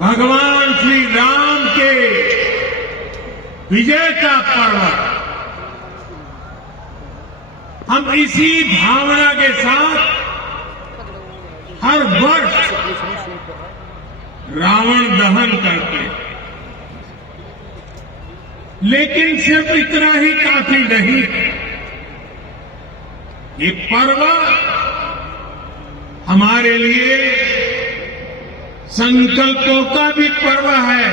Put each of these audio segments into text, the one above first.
भगवान श्री राम के विजय का पर्व हम इसी भावना के साथ हर वर्ष रावण दहन करते हैं। लेकिन सिर्फ इतना ही काफी नहीं। ये पर्व हमारे लिए संकल्पों का भी पर्व है।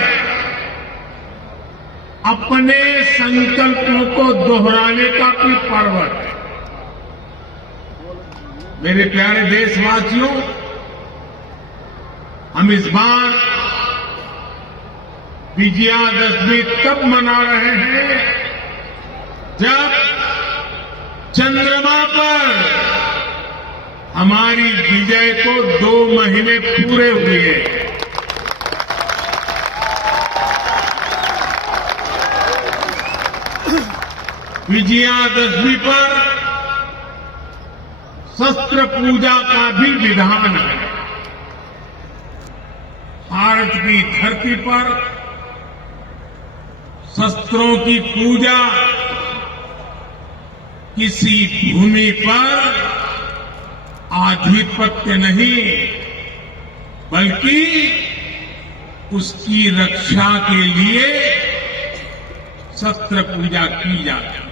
अपने संकल्पों को दोहराने का भी पर्व है। मेरे प्यारे देशवासियों, हम इस बार विजयादशमी तब मना रहे हैं जब चंद्रमा पर हमारी विजय को 2 महीने पूरे हुए। विजयादशमी पर शस्त्र पूजा का भी विधान है। भारत की धरती पर शस्त्रों की पूजा किसी भूमि पर आधिपत्य नहीं, बल्कि उसकी रक्षा के लिए शस्त्र पूजा की जाती है।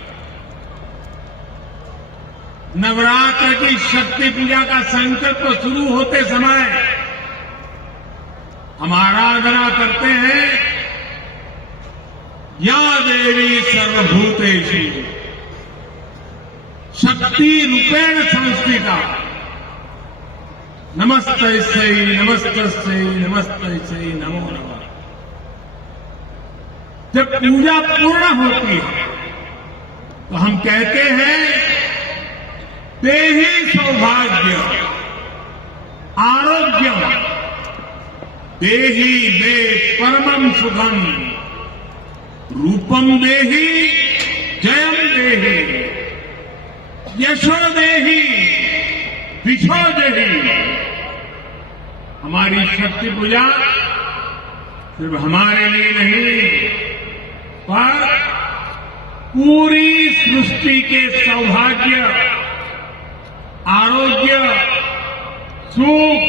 नवरात्र की शक्ति पूजा का संकल्प शुरू होते समय हम आराधना करते हैं, या देवी सर्वभूतेषु शक्ति रूपेण संस्थिता नमस्तस्यै नमस्तस्यै नमस्तस्यै नमो नमः। जब पूजा पूर्ण होती है तो हम कहते हैं, देहि सौभाग्य आरोग्य देहि मे परमं सुखम रूपम देहि जयम देहि यशो देहि विशो देहि। हमारी शक्ति पूजा सिर्फ हमारे लिए नहीं, पर पूरी सृष्टि के सौभाग्य, आरोग्य, सुख,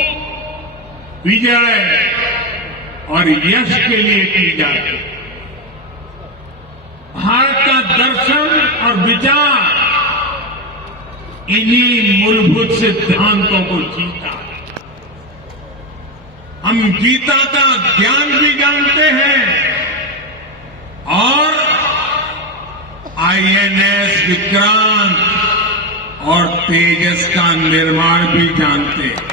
विजय और यश के लिए की जाती है। भारत का दर्शन और विचार इन्हीं मूलभूत सिद्धांतों को जीता है। हम गीता का ज्ञान भी जानते हैं और आईएनएस विक्रांत और तेजस का निर्माण भी जानते हैं।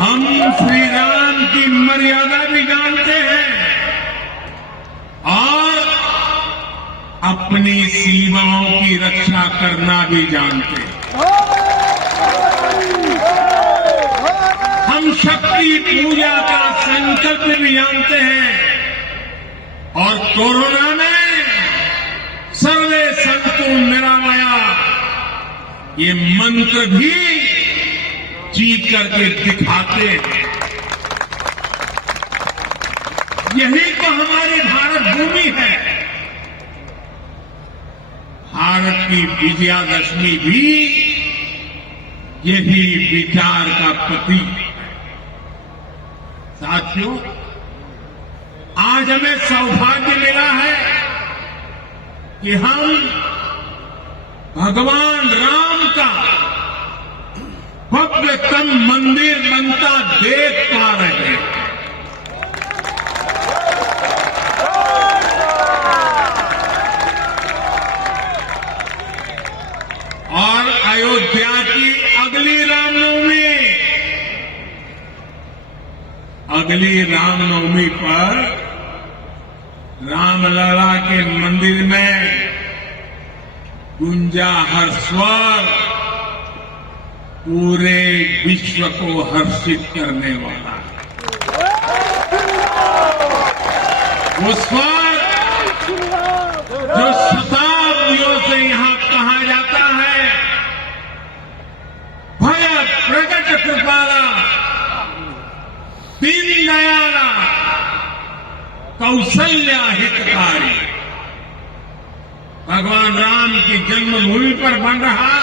हम श्री राम की मर्यादा भी जानते हैं और अपनी सीमाओं की रक्षा करना भी जानते हैं। हम शक्ति पूजा का संकल्प भी जानते हैं और कोरोना में सर्वे संतु निरामया ये मंत्र भी जी करके दिखाते हैं। यही तो हमारी भारत भूमि है। भारत की विजयादशमी भी यही विचार का प्रतीक है। साथियों, आज हमें सौभाग्य मिला है कि हम भगवान राम का भव्यतम मंदिर बनता देख पा रहे हैं। और अयोध्या की अगली रामनवमी पर रामलला के मंदिर में गुंजा हर स्वर पूरे विश्व को हर्षित करने वाला है। वो स्वर जो शताब्दियों से यहां कहा जाता है, भय प्रकट कृपाला दीन दयाला कौशल्या हितकारी। भगवान राम की जन्मभूमि पर बन रहा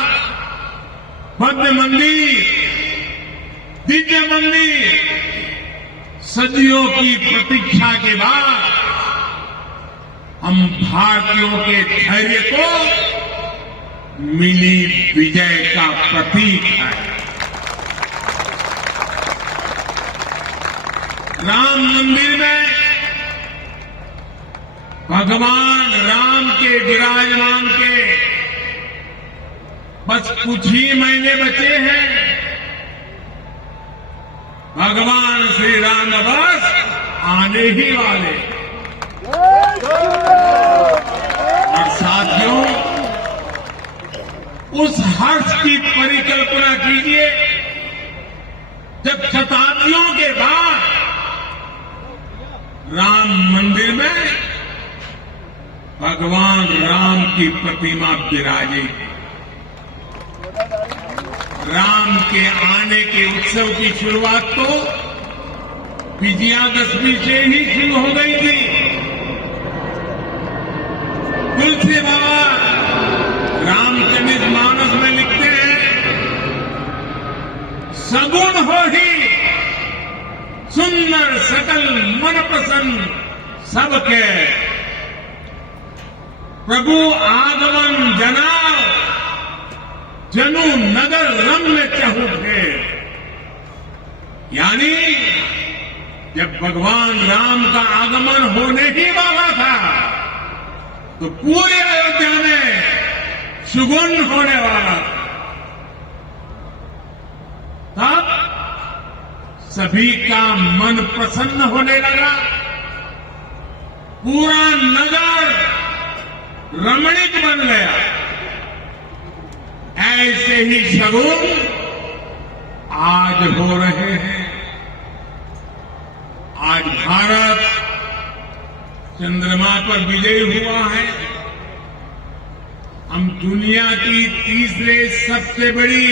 भव्य मंदिर, दिव्य मंदिर, सदियों की प्रतीक्षा के बाद हम भारतीयों के धैर्य को मिली विजय का प्रतीक है। राम मंदिर में भगवान राम के विराजमान के बस कुछ ही महीने बचे हैं। भगवान श्री राम बस आने ही वाले। और साथियों, उस हर्ष की परिकल्पना कीजिए जब शताब्दियों के बाद राम मंदिर में भगवान राम की प्रतिमा विराजे। राम के आने के उत्सव की शुरुआत तो विजयादशमी से ही शुरू हो गई थी। तुलसी बाबा रामचरित मानस में लिखते हैं, सगुण हो ही सुंदर सकल मन प्रसन्न सबके, प्रभु आगमन जनाव जनु नगर रम्य चहुठे। यानी जब भगवान राम का आगमन होने ही वाला था तो पूरे अयोध्या में सुगुन होने वाला था। तब सभी का मन प्रसन्न होने लगा, पूरा नगर रमणीक बन गया। ऐसे ही शगुन आज हो रहे हैं। आज भारत चंद्रमा पर विजयी हुआ है। हम दुनिया की तीसरे सबसे बड़ी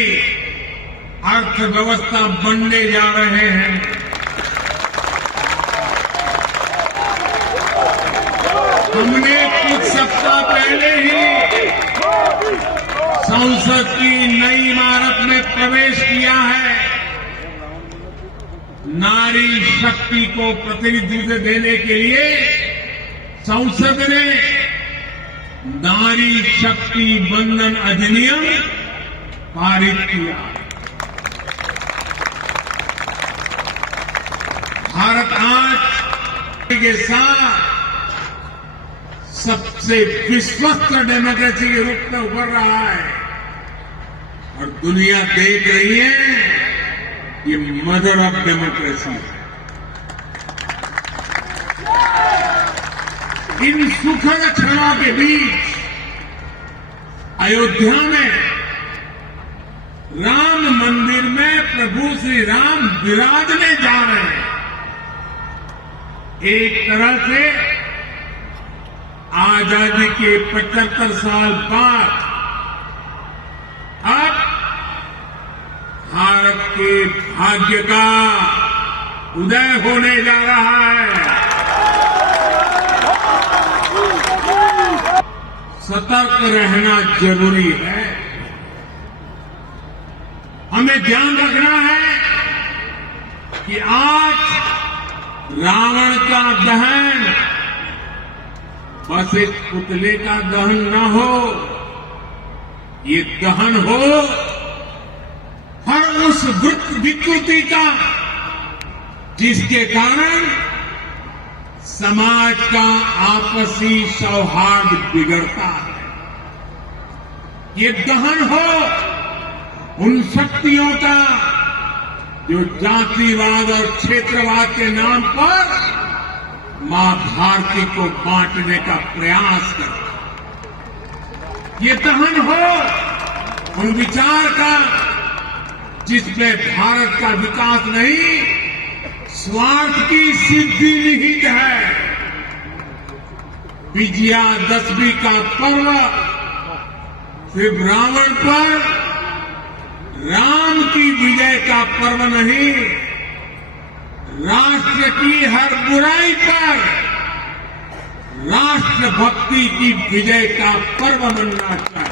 अर्थव्यवस्था बनने जा रहे हैं। हमने कुछ सप्ताह पहले ही संसद की नई इमारत में प्रवेश किया है। नारी शक्ति को प्रतिनिधित्व देने के लिए संसद ने नारी शक्ति बंधन अधिनियम पारित किया। भारत आज के साथ सबसे विश्वस्त डेमोक्रेसी के रूप में उभर रहा है और दुनिया देख रही है ये मदर ऑफ डेमोक्रेसी है। इन सुखद क्षणों के बीच अयोध्या में राम मंदिर में प्रभु श्री राम विराजने जा रहे हैं। एक तरह से आजादी के 75 साल बाद अब भारत के भाग्य का उदय होने जा रहा है। सतर्क रहना जरूरी है। हमें ध्यान रखना है कि आज रावण का दहन बस एक पुतले का दहन न हो, ये दहन हो हर उस विकृति का जिसके कारण समाज का आपसी सौहार्द बिगड़ता है। ये दहन हो उन शक्तियों का जो जातिवाद और क्षेत्रवाद के नाम पर मां भारती को बांटने का प्रयास करता। ये दहन हो उन विचार का जिसमें भारत का विकास नहीं, स्वार्थ की सिद्धि निहित है। विजयादशमी का पर्व सिर्फ रावण पर, राम की विजय का पर्व नहीं, राष्ट्र की हर बुराई पर राष्ट्रभक्ति की विजय का पर्व मनना चाहिए।